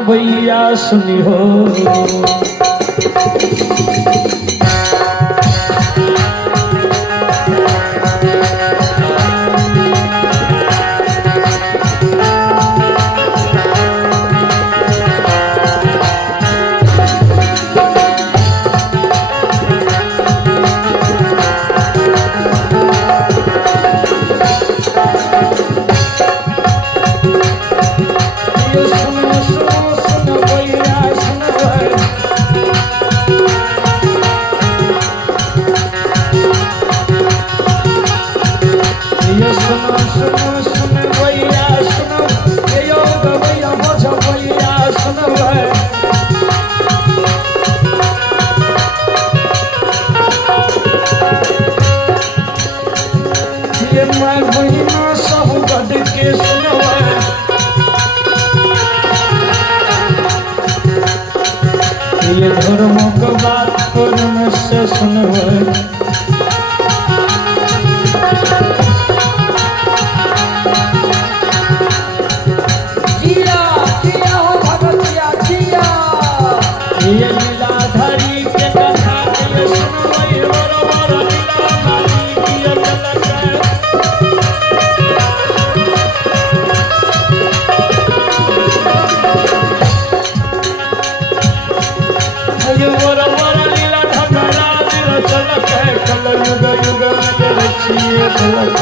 भैया सुनी हो। ये धर्मों का बात पूर्ण से सुनवे। जिया जिया हो भगतिया जिया, ये लीलाधारी के कथा के सुनवे। बरोबर लीलाधारी की झलक युग युग में रचिए झलक।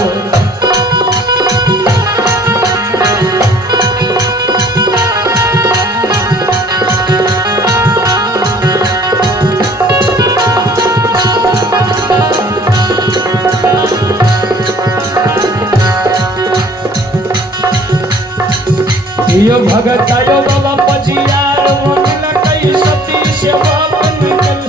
यो भगत आयो बाबा पजियार मोनिल कई सती से बाप निकल।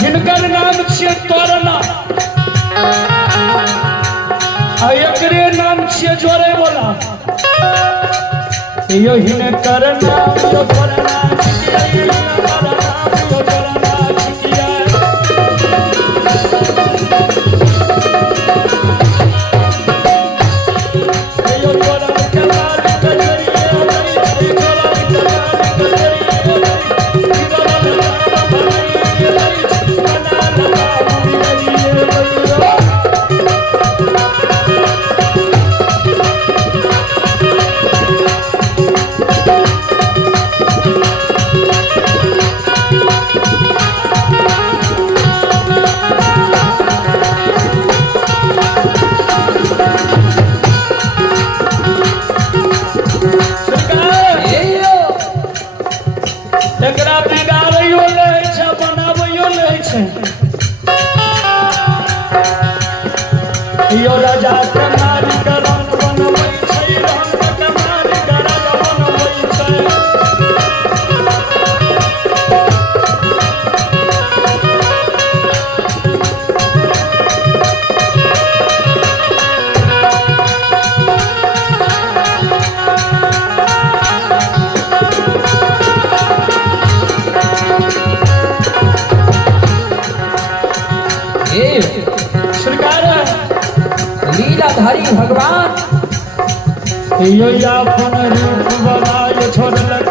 जिनकर नाम छे तोरना, एकरे नाम छे जोरे बोला। यो हिने करना यो तोरना छिकिया, करना यो तोरना छिकिया। यो तोरना कलाल कजरिया बड़ी तोरना कलाल कजरिया यो राजा के मारी के रंग बनबै छै, रंग के मारी के राजा बनबै छै। सरकार लीलाधारी भगवान यो अपन रूप बनाय छोड़लक